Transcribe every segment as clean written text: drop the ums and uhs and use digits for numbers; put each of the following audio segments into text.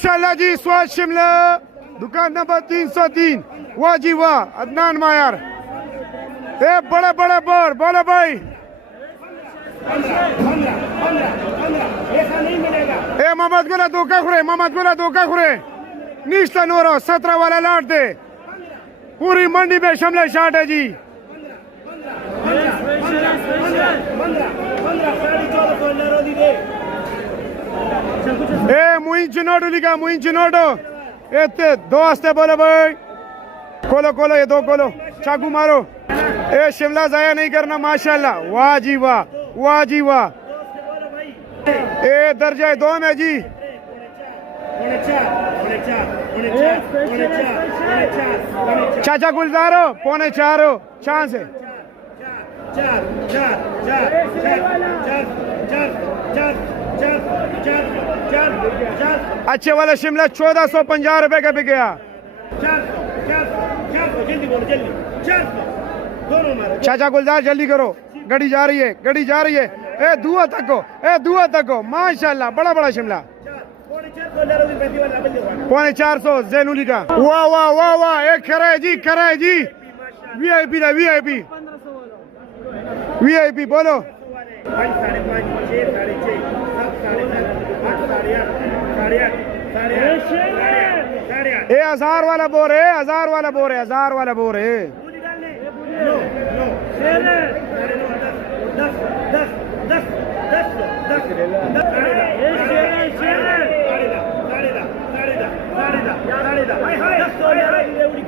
माशाल्लाह जी, स्वाद शिमला, दुकान नंबर 303। वाह जी वाह, अदनान मायार। ए बड़े बड़े बोर बोलो भाई। ए मोहम्मद गुला धोखा खुरे, मोहम्मद गुला धोखा खुरे। निश्ता नोरो 17 वाला लाट दे। पूरी मंडी में शिमला शाट है जी। ए मुइंची नोटो लिखा, मुइंची नोटो। ए दो हस्ते बोलो भाई। खोलो खोलो, ये दो खोलो, चाकू मारो। ए शिमला जाया नहीं करना माशाल्लाह। वाह जी वाह, वाह जी वाह। ए दर्जा दो में जी। चाचा गुलजारो पौने 4 हो, चांस है। अच्छे वाला शिमला 1450 रुपए का बिक गया। चाचा गुलजार जल्दी करो, गड़ी जा रही है, गड़ी जा रही है। ए दुआ तक हो, ए दुआ तक हो माशाल्लाह। बड़ा बड़ा शिमला 450 जैनुली का। वाह वाह वाह वाह, एक खरा है जी, खरा है जी। वीआईपी था, वीआईपी वीआईपी बोलो। ए 1000 वाला बोर है, 1000 वाला बोर है, 1000 वाला बोर है।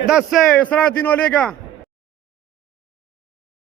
दस से इसरा तीनों लेगा।